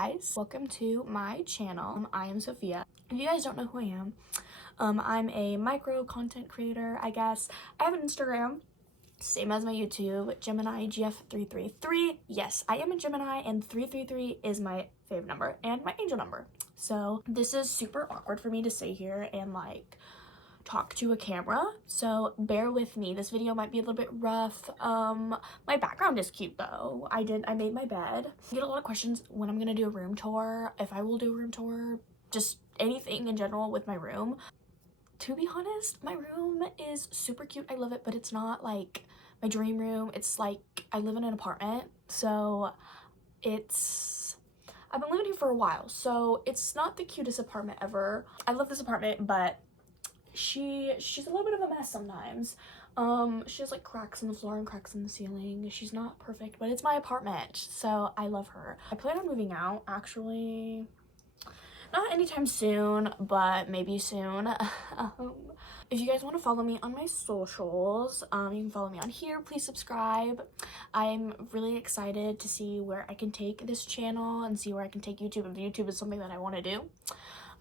guys, welcome to my channel. I am Sophia. If you guys don't know who I am, I'm a micro content creator, I guess. I have an Instagram, same as my YouTube, Gemini GF333. Yes, I am a Gemini, and 333 is my fave number and my angel number. So this is super awkward for me to sit here and like talk to a camera, so bear with me. This video might be a little bit rough. My background is cute though. I made my bed. I get a lot of questions when I'm gonna do a room tour, if I will do a room tour, just anything in general with my room. To be honest, my room is super cute. I love it, but it's not like my dream room. It's like I live in an apartment, so I've been living here for a while, so it's not the cutest apartment ever. I love this apartment, but she's a little bit of a mess sometimes. She has like cracks in the floor and cracks in the ceiling. She's not perfect, but it's my apartment, so I love her. I plan on moving out, actually not anytime soon, but maybe soon. If you guys want to follow me on my socials, you can follow me on here. Please subscribe. I'm really excited to see where I can take this channel and see where I can take YouTube, if YouTube is something that I want to do.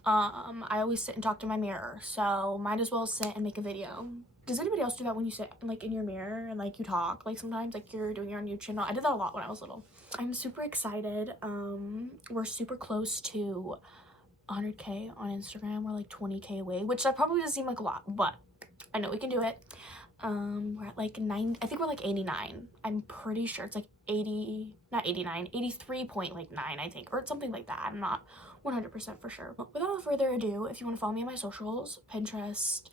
I always sit and talk to my mirror, so might as well sit and make a video. Does anybody else do that when you sit like in your mirror and like you talk, like sometimes like you're doing your own YouTube channel? I did that a lot when I was little. I'm super excited. We're super close to 100k on Instagram. We're like 20k away, which that probably doesn't seem like a lot, but I know we can do it. We're at like 9, I think we're like 89. I'm pretty sure it's like 80, not 89, 83.9, I think, or something like that. I'm not 100% for sure. But without further ado, if you want to follow me on my socials, Pinterest,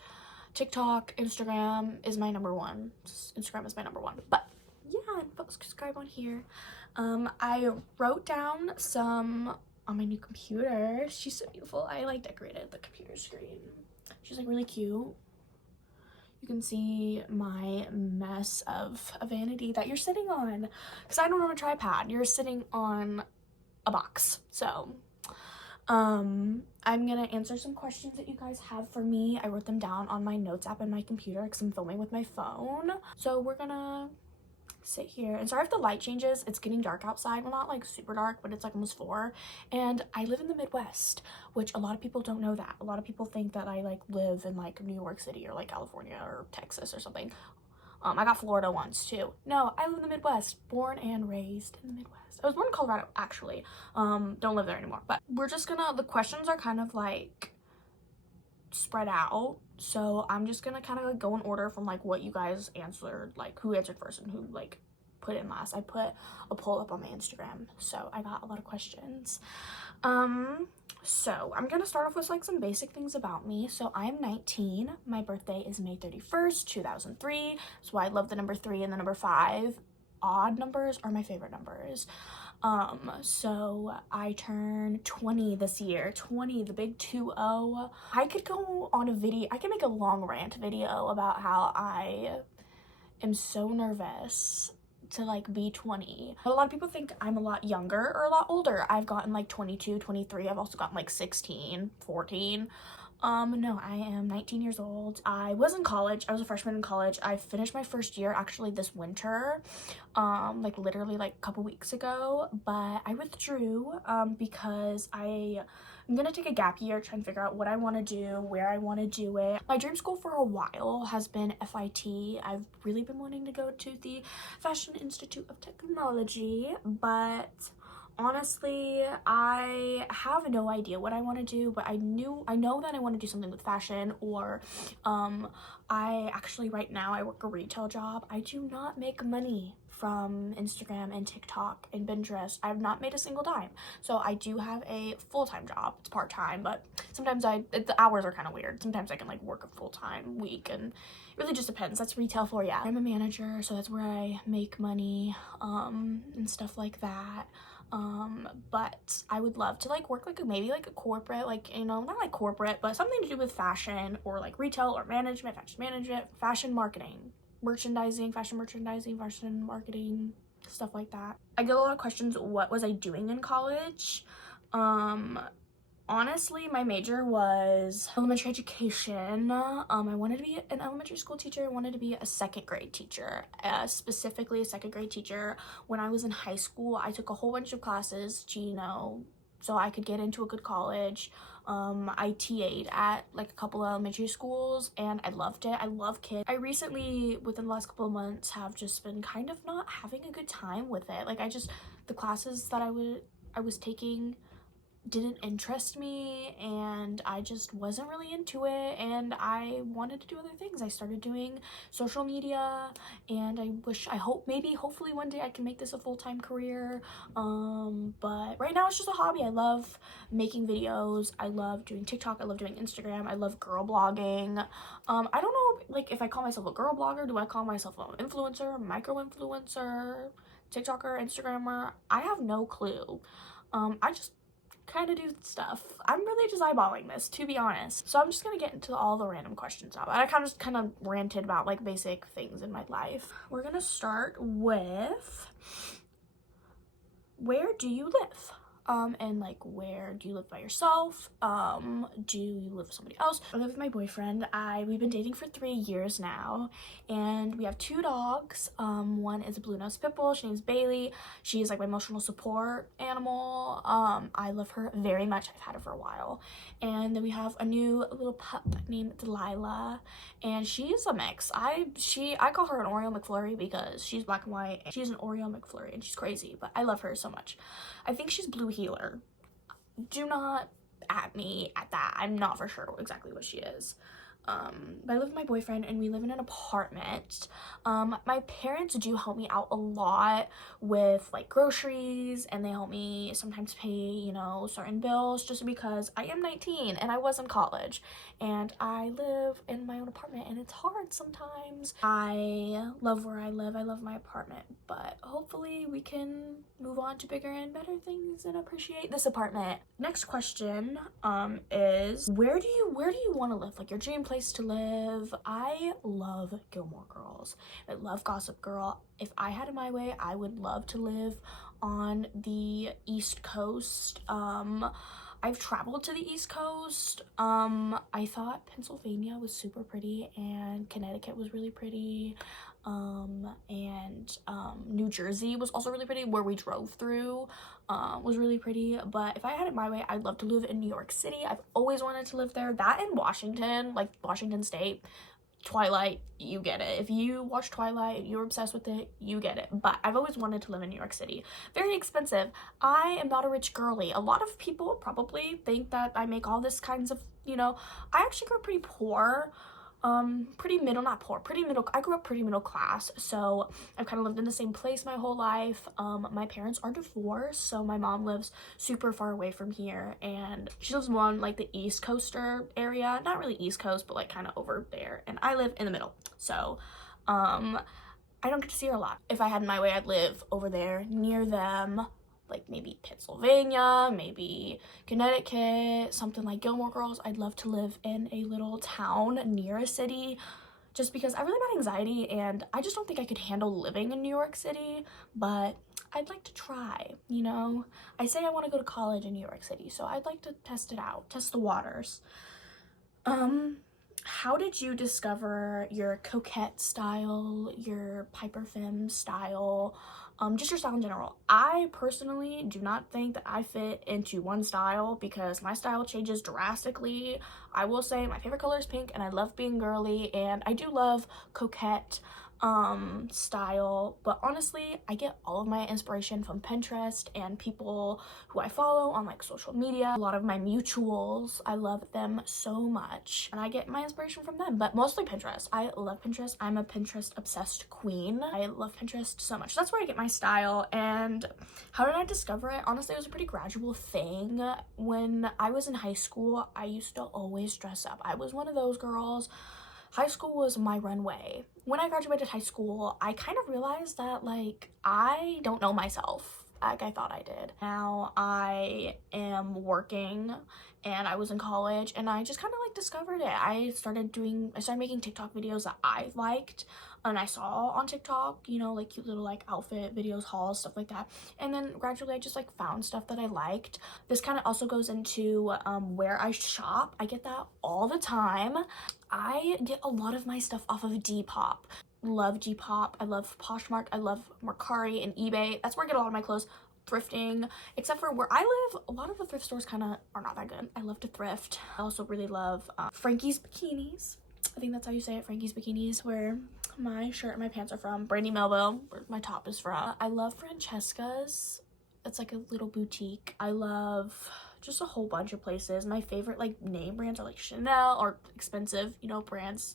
TikTok, Instagram is my number one. Instagram is my number one. But yeah, subscribe on here. I wrote down some on my new computer. She's so beautiful. I like decorated the computer screen. She's like really cute. You can see my mess of a vanity that you're sitting on, because I don't have a tripod. You're sitting on a box. So I'm gonna answer some questions that you guys have for me. I wrote them down on my notes app in my computer because I'm filming with my phone. So we're gonna sit here, and sorry if the light changes. It's getting dark outside. Well, not like super dark, but it's like almost 4, and I live in the Midwest, which a lot of people don't know that. A lot of people think that I like live in like New York City or like California or Texas or something. I got Florida once too. No, I live in the Midwest, born and raised in the Midwest. I was born in Colorado, actually. Don't live there anymore. But we're just gonna, the questions are kind of like spread out, so I'm just gonna kind of like go in order from like what you guys answered, like who answered first and who like put in last. I put a poll up on my Instagram, so I got a lot of questions. So I'm gonna start off with like some basic things about me. So I'm 19. My birthday is May 31st, 2003. That's why I love the number 3 and the number 5. Odd numbers are my favorite numbers. So I turn 20 this year. 20, the big 20. I could go on a video, I can make a long rant video about how I am so nervous to like be 20. But a lot of people think I'm a lot younger or a lot older. I've gotten like 22, 23. I've also gotten like 16, 14. No, I am 19 years old. I was in college. I was a freshman in college. I finished my first year actually this winter, like literally like a couple weeks ago, but I withdrew because I'm gonna take a gap year, try and figure out what I want to do, where I want to do it. My dream school for a while has been FIT. I've really been wanting to go to the Fashion Institute of Technology, but honestly, I have no idea what I want to do, but I know that I want to do something with fashion, or I actually right now I work a retail job. I do not make money from Instagram and TikTok and Pinterest. I have not made a single dime. So I do have a full-time job. It's part-time, but sometimes the hours are kind of weird. Sometimes I can like work a full-time week, and it really just depends. That's retail for you. I'm a manager, so that's where I make money and stuff like that. But I would love to like work like maybe like a corporate, like, you know, not like corporate, but something to do with fashion or like retail or management, fashion marketing, merchandising, fashion marketing, stuff like that. I get a lot of questions, what was I doing in college? Honestly, my major was elementary education. I wanted to be an elementary school teacher. I wanted to be a second grade teacher, specifically a second grade teacher. When I was in high school, I took a whole bunch of classes, so I could get into a good college. I TA'd at like a couple of elementary schools and I loved it. I love kids. I recently, within the last couple of months, have just been kind of not having a good time with it. Like the classes that I was taking didn't interest me and I just wasn't really into it, and I wanted to do other things. I started doing social media and hopefully one day I can make this a full-time career, but right now it's just a hobby. I love making videos, I love doing TikTok, I love doing Instagram, I love girl blogging. I don't know like if I call myself a girl blogger. Do I call myself an influencer, micro influencer, TikToker, Instagrammer? I have no clue. I just kind of do stuff. I'm really just eyeballing this, to be honest. So I'm just gonna get into all the random questions now. And I kind of ranted about like basic things in my life. We're gonna start with, where do you live? And like, where do you live by yourself? Do you live with somebody else? I live with my boyfriend. We've been dating for 3 years now, and we have 2 dogs. One is a blue nose pit bull. She name's Bailey. She is like my emotional support animal. I love her very much. I've had her for a while. And then we have a new little pup named Delilah, and she's a mix. I call her an Oreo McFlurry because she's black and white, and she's an Oreo McFlurry, and she's crazy, but I love her so much. I think she's blue healer. Do not at me at that. I'm not for sure exactly what she is. But I live with my boyfriend and we live in an apartment. My parents do help me out a lot with like groceries, and they help me sometimes pay, you know, certain bills, just because I am 19 and I was in college and I live in my own apartment and it's hard sometimes. I love where I live. I love my apartment, but hopefully we can move on to bigger and better things and appreciate this apartment. Next question is, where do you want to live? Like your dream place to live? I love Gilmore Girls. I love Gossip Girl. If I had it my way, I would love to live on the East Coast. I've traveled to the East Coast. I thought Pennsylvania was super pretty and Connecticut was really pretty. New Jersey was also really pretty, where we drove through was really pretty. But if I had it my way, I'd love to live in New York City. I've always wanted to live there. That in Washington, like Washington State. Twilight, you get it. If you watch Twilight, you're obsessed with it, you get it. But I've always wanted to live in New York City. Very expensive. I am not a rich girly. A lot of people probably think that I make all this kinds of, you know, I actually grew up pretty poor. Pretty middle, not poor, pretty middle. I grew up pretty middle class, so I've kind of lived in the same place my whole life. My parents are divorced, so my mom lives super far away from here, and she lives more on like the East Coaster area. Not really East Coast, but like kind of over there, and I live in the middle, so I don't get to see her a lot. If I had my way, I'd live over there near them, like maybe Pennsylvania, maybe Connecticut, something like Gilmore Girls. I'd love to live in a little town near a city, just because I have really bad anxiety and I just don't think I could handle living in New York City, but I'd like to try, you know? I say I want to go to college in New York City, so I'd like to test it out, test the waters. How did you discover your coquette style, your Piper Femme style, just your style in general? I personally do not think that I fit into one style because my style changes drastically. I will say my favorite color is pink and I love being girly, and I do love coquette style, but honestly I get all of my inspiration from Pinterest and people who I follow on like social media. A lot of my mutuals, I love them so much and I get my inspiration from them, but mostly Pinterest. I love Pinterest. I'm a Pinterest obsessed queen. I love Pinterest so much. That's where I get my style. And how did I discover it? Honestly, it was a pretty gradual thing. When I was in high school, I used to always dress up. I was one of those girls. High school was my runway. When I graduated high school, I kind of realized that like I don't know myself like I thought I did. Now I am working and I was in college and I just kind of like discovered it. I started making TikTok videos that I liked and I saw on TikTok, you know, like cute little like outfit videos, hauls, stuff like that. And then gradually I just like found stuff that I liked. This kind of also goes into where I shop. I get that all the time. I get a lot of my stuff off of Depop. Love Depop. I love Poshmark. I love Mercari and eBay. That's where I get a lot of my clothes. thrifting, except for where I live, a lot of the thrift stores kind of are not that good. I love to thrift. I also really love Frankie's Bikinis. I think that's how you say it, Frankie's Bikinis, where my shirt and my pants are from. Brandy Melville, where my top is from. I love Francesca's. It's like a little boutique. I love just a whole bunch of places. My favorite like name brands are like Chanel, or expensive, you know, brands,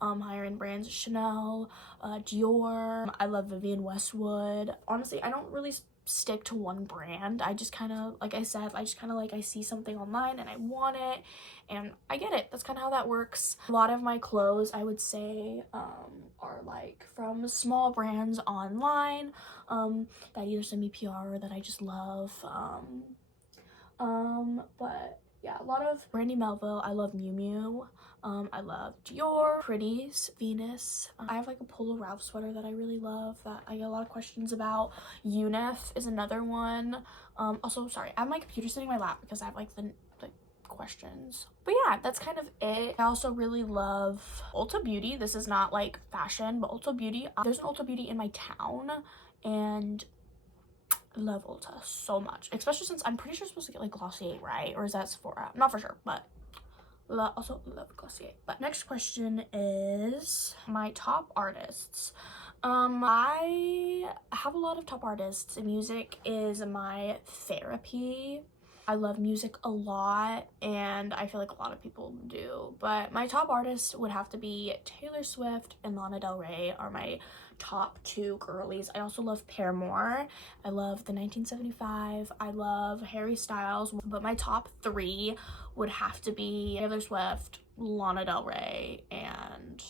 higher end brands, Chanel, Dior. I love Vivienne Westwood. Honestly, I don't really stick to one brand. I just kind of, like I said, I just kind of like, I see something online and I want it and I get it. That's kind of how that works. A lot of my clothes, I would say, are like from small brands online that either send me PR or that I just love. But yeah, a lot of Brandy Melville. I love Miu Miu. I love Dior, Pretty's, Venus. I have like a Polo Ralph sweater that I really love that I get a lot of questions about. UNIF is another one. Also, sorry, I have my computer sitting in my lap because I have like the questions. But yeah, that's kind of it. I also really love Ulta Beauty. This is not like fashion, but Ulta Beauty. There's an Ulta Beauty in my town and I love Ulta so much, especially since I'm pretty sure it's supposed to get like Glossier, right? Or is that Sephora? Not for sure, but also love Glossier. But next question is my top artists. I have a lot of top artists. Music is my therapy. I love music a lot and I feel like a lot of people do, but my top artists would have to be Taylor Swift and Lana Del Rey are my top two girlies. I also love Paramore. I love the 1975. I love Harry Styles, but my top three would have to be Taylor Swift, Lana Del Rey, and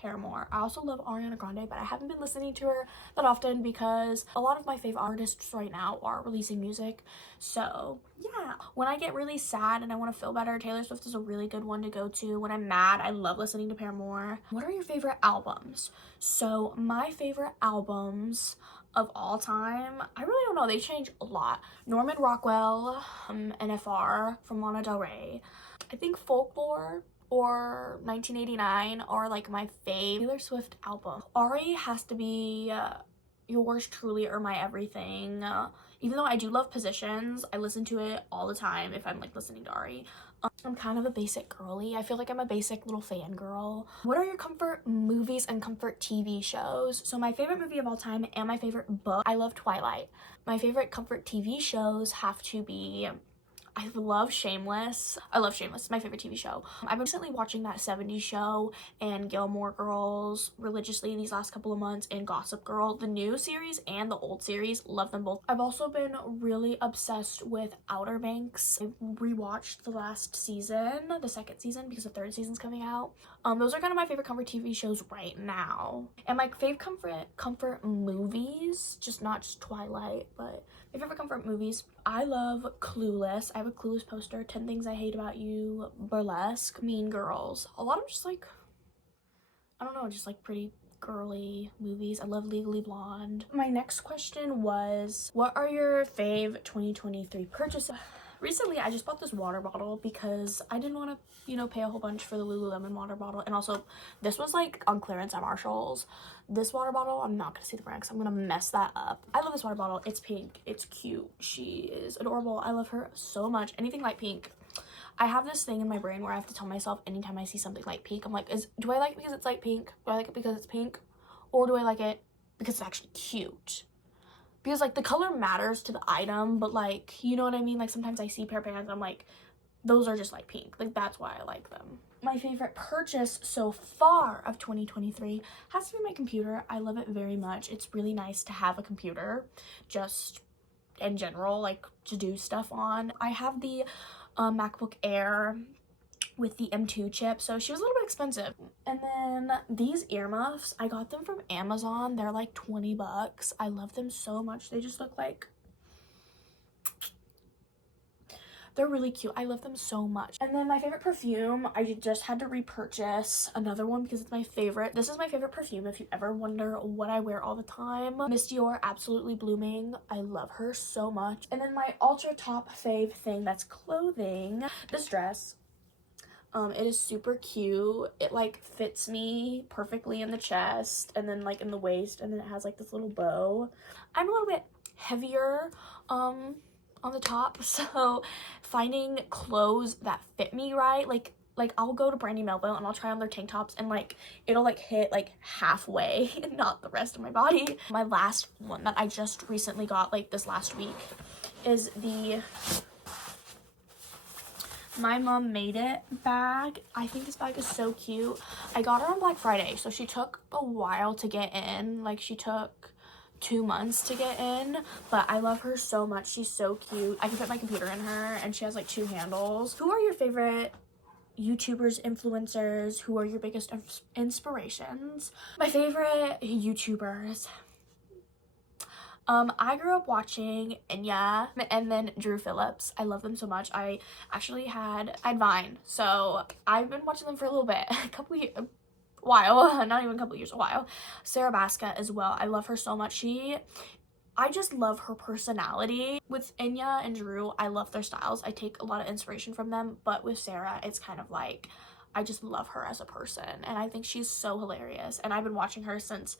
Paramore. I also love Ariana Grande, but I haven't been listening to her that often because a lot of my favorite artists right now are releasing music. So yeah, when I get really sad and I want to feel better, Taylor Swift is a really good one to go to. When I'm mad, I love listening to Paramore. What are your favorite albums? So my favorite albums of all time, I really don't know, they change a lot. Norman Rockwell, NFR from Lana Del Rey. I think Folklore or 1989 are like my fave Taylor Swift album. Ari has to be Yours Truly or My Everything. Even though I do love Positions, I listen to it all the time if I'm like listening to Ari. I'm kind of a basic girly. I feel like I'm a basic little fangirl. What are your comfort movies and comfort TV shows? So my favorite movie of all time and my favorite book, I love Twilight. My favorite comfort TV shows have to be, I love Shameless. I love Shameless. It's my favorite TV show. I've been recently watching that 70s show and Gilmore Girls religiously these last couple of months, and Gossip Girl, the new series and the old series. Love them both. I've also been really obsessed with Outer Banks. I rewatched the last season, the second season, because the third season's coming out. Those are kind of my favorite comfort TV shows right now. And my favorite comfort movies, not just Twilight, but my favorite comfort movies, I love Clueless. I have a Clueless poster, 10 Things I Hate About You, Burlesque, Mean Girls. A lot of just like, I don't know, just like pretty girly movies. I love Legally Blonde. My next question was, what are your fave 2023 purchases? Recently, I just bought this water bottle because I didn't want to, pay a whole bunch for the Lululemon water bottle. And also, this was like on clearance at Marshall's. This water bottle, I'm not going to say the brand because I'm going to mess that up. I love this water bottle. It's pink. It's cute. She is adorable. I love her so much. Anything light pink. I have this thing in my brain where I have to tell myself anytime I see something light pink, I'm like, do I like it because it's light pink? Do I like it because it's pink? Or do I like it because it's actually cute? Because, like, the color matters to the item, but, like, you know what I mean? Like, sometimes I see a pair of pants and I'm like, those are just light pink. Like, that's why I like them. My favorite purchase so far of 2023 has to be my computer. I love it very much. It's really nice to have a computer, just in general, like, to do stuff on. I have the MacBook Air with the M2 chip, so she was a little bit expensive. And then these earmuffs, I got them from Amazon. They're like 20 bucks. I love them so much. They just look like, they're really cute. I love them so much. And then my favorite perfume, I just had to repurchase another one because it's my favorite. This is my favorite perfume if you ever wonder what I wear all the time. Miss Dior, Absolutely Blooming. I love her so much. And then my ultra top fave thing that's clothing, this dress. It is super cute. It like fits me perfectly in the chest and then like in the waist, and then it has like this little bow. I'm a little bit heavier on the top, so finding clothes that fit me right, like I'll go to Brandy Melville and I'll try on their tank tops and like it'll like hit like halfway and not the rest of my body. My last one that I just recently got like this last week is the My Mom Made It bag. I think this bag is so cute. I got her on Black Friday, so she took a while to get in. Like, she took 2 months to get in, but I love her so much. She's so cute. I can fit my computer in her, and she has like 2 handles. Who are your favorite YouTubers, influencers? Who are your biggest inspirations? My favorite YouTubers. I grew up watching Enya and then Drew Phillips. I love them so much. I actually had Vine, so I've been watching them for a little bit, a while, not even a couple years, a while. Sarah Baska as well. I love her so much. I just love her personality. With Enya and Drew, I love their styles. I take a lot of inspiration from them, but with Sarah, it's kind of like, I just love her as a person, and I think she's so hilarious, and I've been watching her since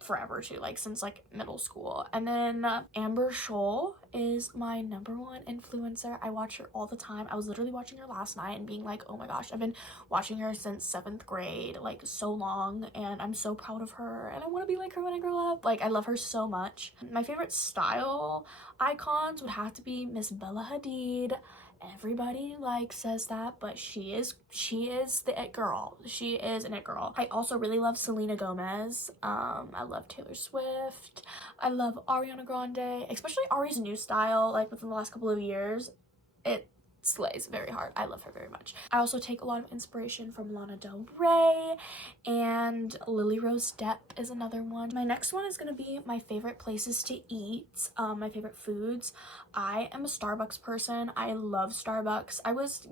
forever too, like since like middle school. And then Amber Scholl is my #1 influencer. I watch her all the time. I was literally watching her last night and being like, oh my gosh, I've been watching her since 7th grade, like so long, and I'm so proud of her, and I want to be like her when I grow up. Like, I love her so much. My favorite style icons would have to be Miss Bella Hadid. Everybody like says that, but she is the it girl. She is an it girl. I also really love Selena Gomez. I love Taylor Swift. I love Ariana Grande, especially Ari's new style, like within the last couple of years. It slays very hard. I love her very much. I also take a lot of inspiration from Lana Del Rey, and Lily Rose Depp is another one. My next one is gonna be my favorite places to eat, my favorite foods. I am a Starbucks person. I love Starbucks. I was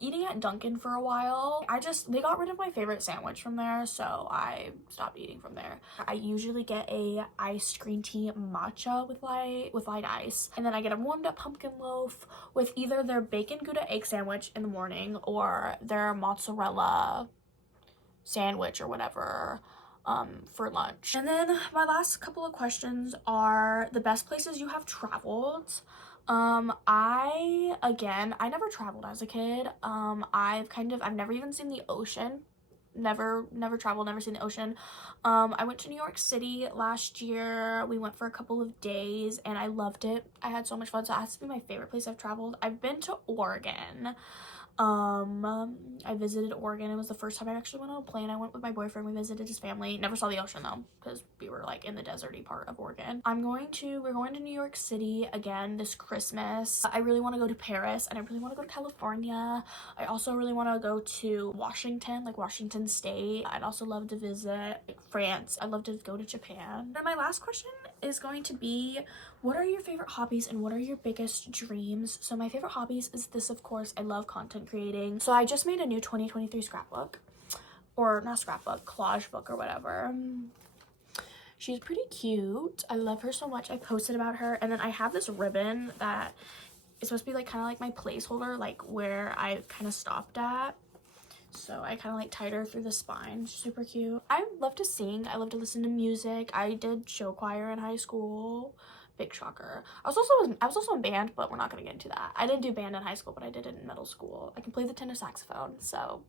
eating at Dunkin' for a while. They got rid of my favorite sandwich from there, so I stopped eating from there. I usually get a iced green tea matcha with light ice, and then I get a warmed up pumpkin loaf with either their bacon Gouda egg sandwich in the morning or their mozzarella sandwich or whatever for lunch. And then my last couple of questions are the best places you have traveled. I never traveled as a kid. I've never even seen the ocean. Never traveled, never seen the ocean. I went to New York City last year. We went for a couple of days and I loved it. I had so much fun. So it has to be my favorite place I've traveled. I've been to Oregon. I visited Oregon. It was the first time I actually went on a plane. I went with my boyfriend. We visited his family. Never saw the ocean though, because we were like in the deserty part of Oregon. We're going to New York City again this Christmas. I really want to go to Paris, and I really want to go to California. I also really want to go to Washington, like Washington State. I'd also love to visit France. I'd love to go to Japan. And my last question is going to be, what are your favorite hobbies and what are your biggest dreams? So my favorite hobbies is this, of course. I love content creating. So I just made a new 2023 scrapbook, or not scrapbook, collage book or whatever. She's pretty cute. I love her so much. I posted about her, and then I have this ribbon that is supposed to be like kind of like my placeholder, like where I kind of stopped at. So I kind of like tied her through the spine. Super cute. I love to sing. I love to listen to music. I did show choir in high school. Big shocker. I was also in band, but we're not gonna get into that. I didn't do band in high school, but I did it in middle school. I can play the tenor saxophone, so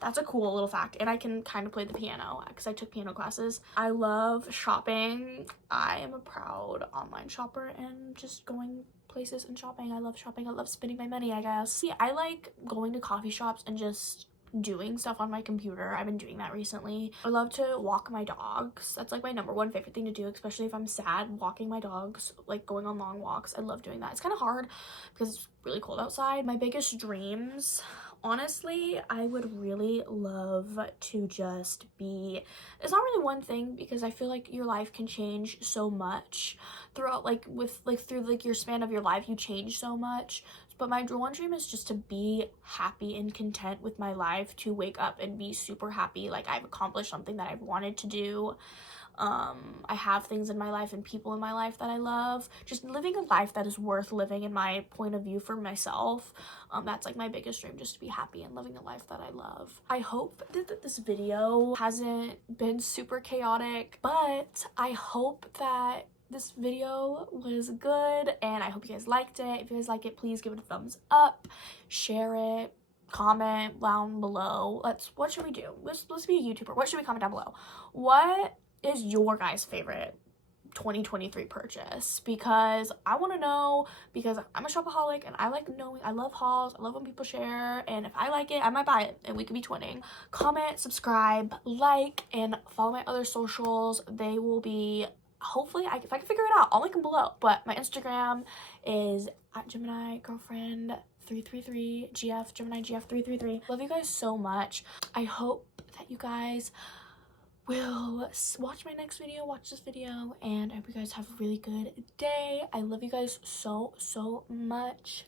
that's a cool little fact. And I can kind of play the piano because I took piano classes. I love shopping. I am a proud online shopper and just going places and shopping. I love shopping. I love spending my money, I guess. See, I like going to coffee shops and just doing stuff on my computer. I've been doing that recently. I love to walk my dogs. That's like my #1 favorite thing to do, especially if I'm sad. Walking my dogs, like going on long walks. I love doing that. It's kind of hard because it's really cold outside. My biggest dreams, honestly, I would really love to just be, it's not really one thing because I feel like your life can change so much throughout, through your span of your life, you change so much. But my one dream is just to be happy and content with my life, to wake up and be super happy, like I've accomplished something that I've wanted to do. I have things in my life and people in my life that I love. Just living a life that is worth living in my point of view for myself. That's like my biggest dream, just to be happy and living a life that I love. I hope that this video hasn't been super chaotic, but I hope that this video was good and I hope you guys liked it. If you guys like it, please give it a thumbs up, share it, comment down below. What should we do? Let's be a YouTuber. What should we comment down below? What is your guys' favorite 2023 purchase? Because I want to know, because I'm a shopaholic and I like knowing, I love hauls, I love when people share, and if I like it, I might buy it and we could be twinning. Comment, subscribe, like, and follow my other socials. They will be, hopefully, if I can figure it out, I'll link them below. But my Instagram is at Gemini Girlfriend 333 GF, Gemini GF 333. Love you guys so much. I hope that you guys will watch my next video, watch this video, and I hope you guys have a really good day. I love you guys so much.